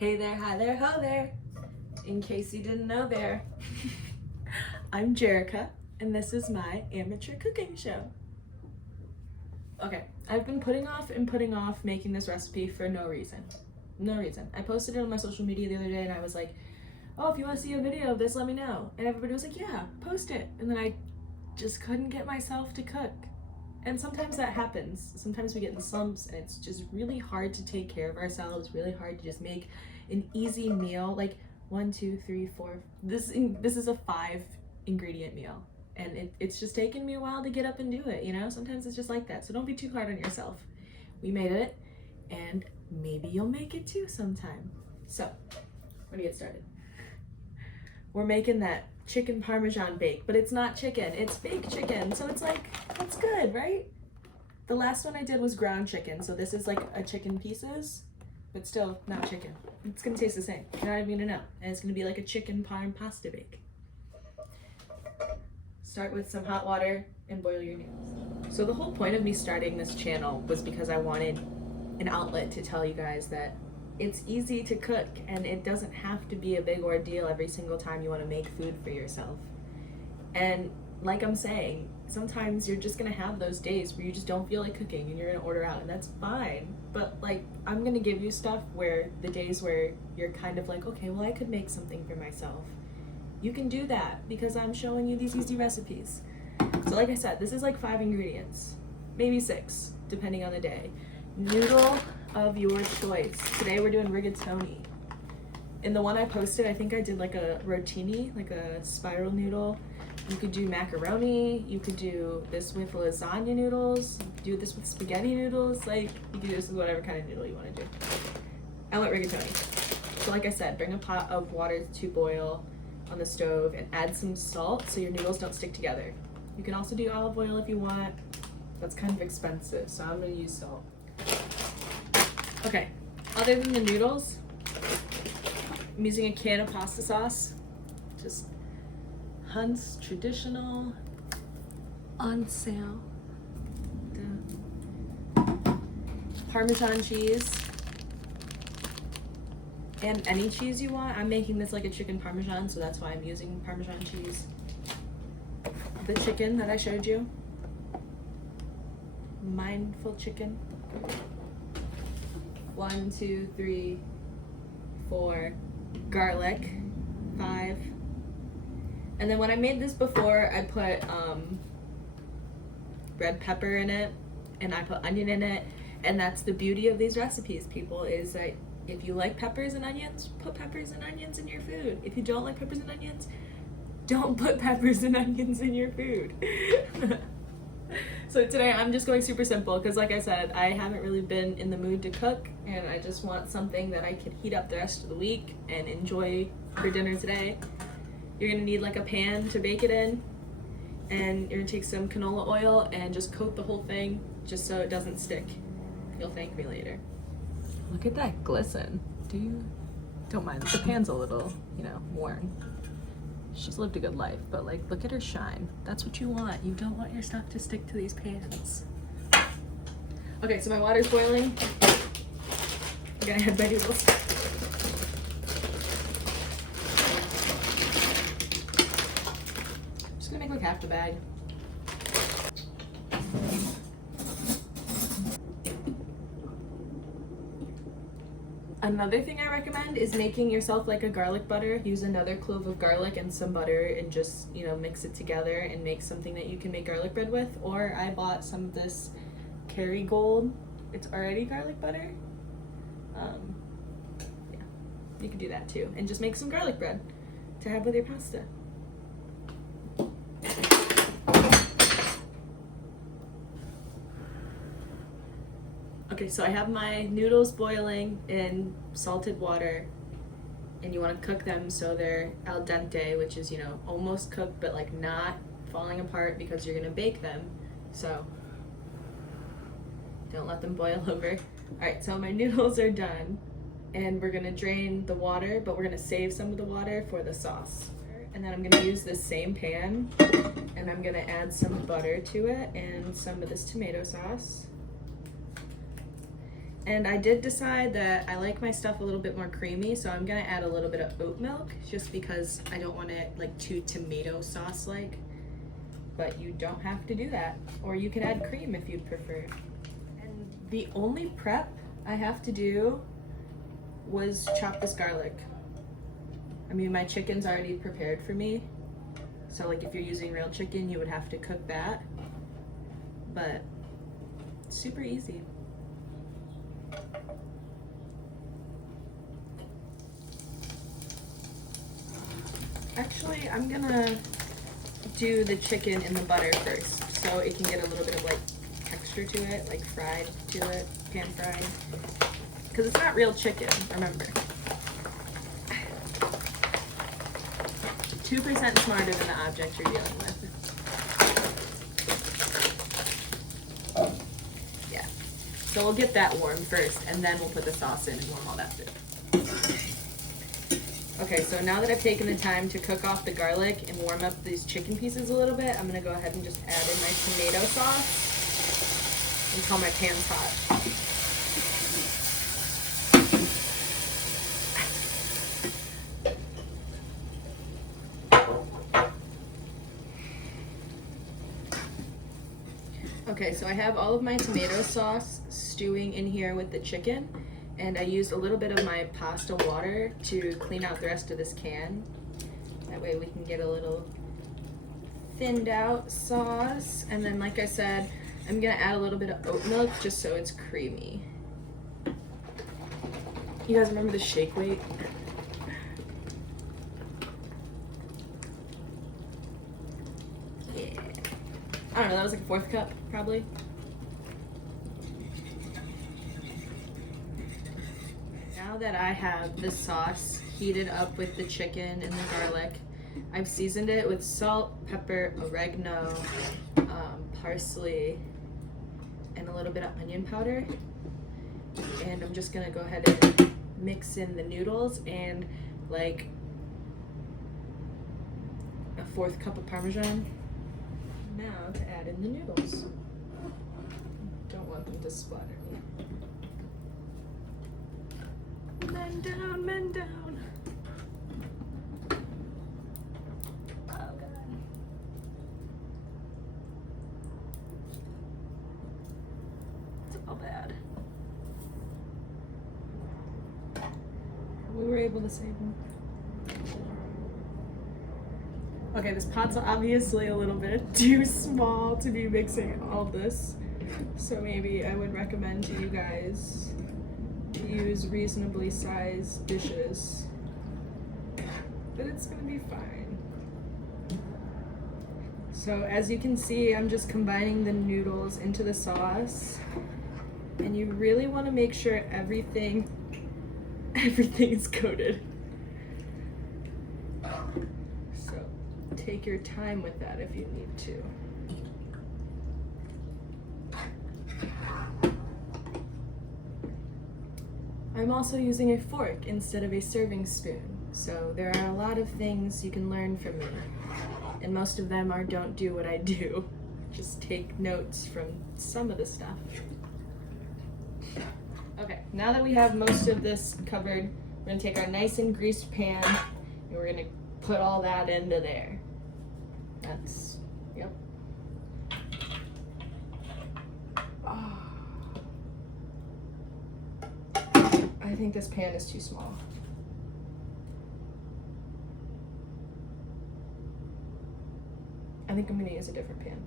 Hey there, hi there, ho there. In case you didn't know there, I'm Jerica, and this is my amateur cooking show. Okay, I've been putting off making this recipe for no reason. No reason. I posted it on my social media the other day and I was like, oh, if you want to see a video of this, let me know. And everybody was like, yeah, post it. And then I just couldn't get myself to cook. And sometimes that happens. Sometimes we get in slumps and it's just really hard to take care of ourselves, really hard to just make an easy meal, like 1, 2, 3, 4. This is a 5 ingredient meal. And it's just taken me a while to get up and do it, you know? Sometimes it's just like that. So don't be too hard on yourself. We made it, and maybe you'll make it too sometime. So, we're gonna get started. We're making that chicken Parmesan bake, but it's not chicken, it's baked chicken. So it's like, that's good, right? The last one I did was ground chicken. So this is like a chicken pieces, but still not chicken. It's gonna taste the same. You're not even gonna know. And it's gonna be like a chicken parm pasta bake. Start with some hot water and boil your noodles. So the whole point of me starting this channel was because I wanted an outlet to tell you guys that it's easy to cook and it doesn't have to be a big ordeal every single time you want to make food for yourself. And like I'm saying, sometimes you're just gonna have those days where you just don't feel like cooking and you're gonna order out, and that's fine. But like, I'm gonna give you stuff where the days where you're kind of like, okay, well I could make something for myself. You can do that because I'm showing you these easy recipes. So like I said, this is like 5 ingredients, maybe 6, depending on the day. Noodle of your choice. Today we're doing rigatoni. In the one I posted, I think I did like a rotini, like a spiral noodle. You could do macaroni, you could do this with lasagna noodles, you could do this with spaghetti noodles, like you could do this with whatever kind of noodle you want to do. I went rigatoni. So like I said, bring a pot of water to boil on the stove and add some salt so your noodles don't stick together. You can also do olive oil if you want. That's kind of expensive, so I'm gonna use salt. Okay, other than the noodles, I'm using a can of pasta sauce. Just Hunt's traditional, on sale. Parmesan cheese. And any cheese you want. I'm making this like a chicken Parmesan, so that's why I'm using Parmesan cheese. The chicken that I showed you. Mindful chicken. 1, 2, 3, 4. Garlic. 5. And then when I made this before, I put red pepper in it, and I put onion in it. And that's the beauty of these recipes, people, is that if you like peppers and onions, put peppers and onions in your food. If you don't like peppers and onions, don't put peppers and onions in your food. So today I'm just going super simple because like I said, I haven't really been in the mood to cook, and I just want something that I can heat up the rest of the week and enjoy for dinner today. You're gonna need like a pan to bake it in, and you're gonna take some canola oil and just coat the whole thing just so it doesn't stick. You'll thank me later. Look at that glisten. Don't mind, the pan's a little, worn. She's lived a good life, but like, look at her shine. That's what you want. You don't want your stuff to stick to these pans. Okay, so my water's boiling. I'm gonna add my noodles. I'm just gonna make like half the bag. Another thing I recommend is making yourself like a garlic butter. Use another clove of garlic and some butter and just, mix it together and make something that you can make garlic bread with. Or I bought some of this Kerrygold. It's already garlic butter. Yeah, you can do that too. And just make some garlic bread to have with your pasta. Okay, so I have my noodles boiling in salted water, and you want to cook them so they're al dente, which is, almost cooked but like not falling apart because you're gonna bake them. So don't let them boil over. All right, so my noodles are done, and we're gonna drain the water, but we're gonna save some of the water for the sauce. And then I'm gonna use this same pan, and I'm gonna add some butter to it and some of this tomato sauce. And I did decide that I like my stuff a little bit more creamy, so I'm gonna add a little bit of oat milk just because I don't want it like too tomato sauce like. But you don't have to do that, or you can add cream if you'd prefer. And the only prep I have to do was chop this garlic. I mean, my chicken's already prepared for me, so like if you're using real chicken, you would have to cook that, but it's super easy. Actually, I'm gonna do the chicken in the butter first, so it can get a little bit of like texture to it, like fried to it, pan fried, because it's not real chicken, remember. 2% smarter than the object you're dealing with. Yeah, so we'll get that warm first, and then we'll put the sauce in and warm all that through. Okay, so now that I've taken the time to cook off the garlic and warm up these chicken pieces a little bit, I'm gonna go ahead and just add in my tomato sauce until my pan's hot. Okay, so I have all of my tomato sauce stewing in here with the chicken. And I used a little bit of my pasta water to clean out the rest of this can. That way we can get a little thinned out sauce. And then like I said, I'm gonna add a little bit of oat milk just so it's creamy. You guys remember the shake weight? Yeah. I don't know, that was like a 4th cup probably. Now that I have the sauce heated up with the chicken and the garlic, I've seasoned it with salt, pepper, oregano, parsley, and a little bit of onion powder. And I'm just gonna go ahead and mix in the noodles and like a 4th cup of Parmesan. Now to add in the noodles. Don't want them to splatter me. Men down, men down. Oh God. It's all bad. We were able to save them. Okay, this pot's obviously a little bit too small to be mixing all this. So maybe I would recommend to you guys to use reasonably sized dishes, but it's gonna be fine. So as you can see, I'm just combining the noodles into the sauce, and you really want to make sure everything is coated. So take your time with that if you need to. I'm also using a fork instead of a serving spoon, so there are a lot of things you can learn from me, and most of them are don't do what I do. Just take notes from some of the stuff. Okay, now that we have most of this covered, we're gonna take our nice and greased pan and we're gonna put all that into there. That's, yep. Oh. I think this pan is too small. I think I'm gonna use a different pan.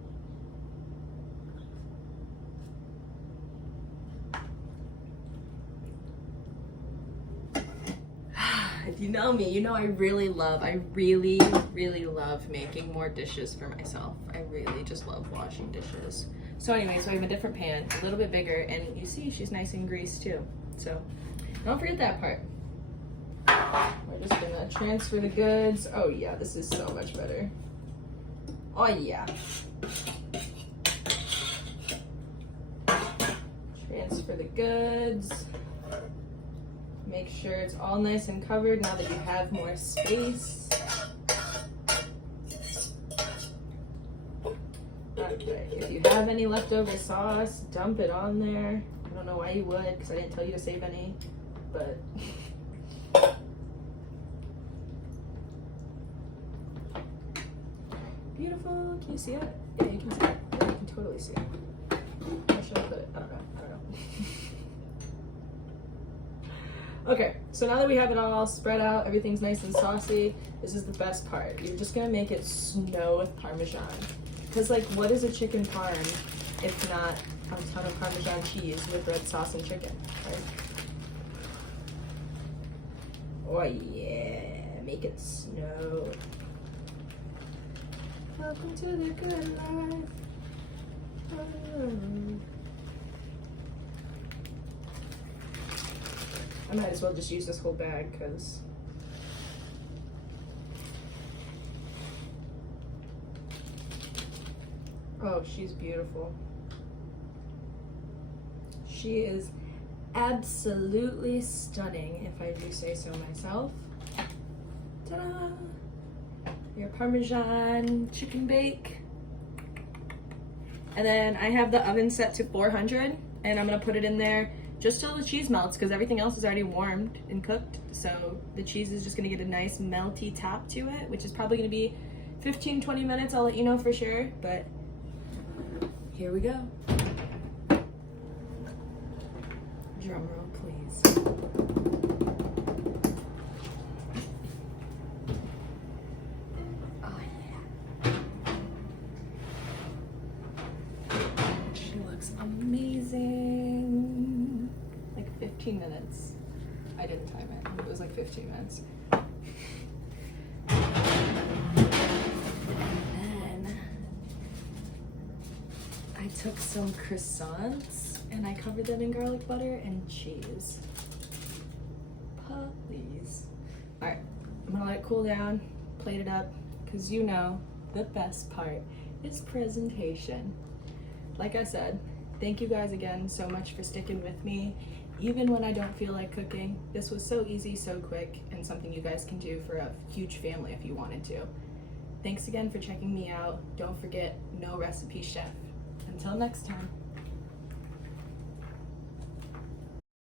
If you know me, you know I really love making more dishes for myself. I really just love washing dishes. So anyways, I have a different pan, a little bit bigger, and you see she's nice and greased too. So don't forget that part. We're just gonna transfer the goods. Oh yeah, this is so much better. Oh yeah. Transfer the goods. Make sure it's all nice and covered now that you have more space. Okay, if you have any leftover sauce, dump it on there. I don't know why you would, because I didn't tell you to save any, but beautiful. Can you see it? Yeah, you can see it. Yeah, you can totally see it. Where should I put it? I don't know. Okay, so now that we have it all spread out, everything's nice and saucy, this is the best part. You're just gonna make it snow with Parmesan. Because, like, what is a chicken parm if not a ton of Parmesan cheese with red sauce and chicken, right? Oh yeah, make it snow. Welcome to the good life. I might as well just use this whole bag because oh, she's beautiful. She is absolutely stunning, if I do say so myself. Ta-da! Your Parmesan chicken bake. And then I have the oven set to 400 and I'm gonna put it in there just till the cheese melts because everything else is already warmed and cooked. So the cheese is just gonna get a nice melty tap to it, which is probably gonna be 15-20 minutes. I'll let you know for sure, but here we go. Drum roll, please. Oh yeah. She looks amazing. Like 15 minutes. I didn't time it. It was like 15 minutes. Then I took some croissants and I covered them in garlic butter and cheese. Please. All right, I'm gonna let it cool down, plate it up, because you know the best part is presentation. Like I said, thank you guys again so much for sticking with me, even when I don't feel like cooking. This was so easy, so quick, and something you guys can do for a huge family if you wanted to. Thanks again for checking me out. Don't forget, NoRecipeChef. Until next time.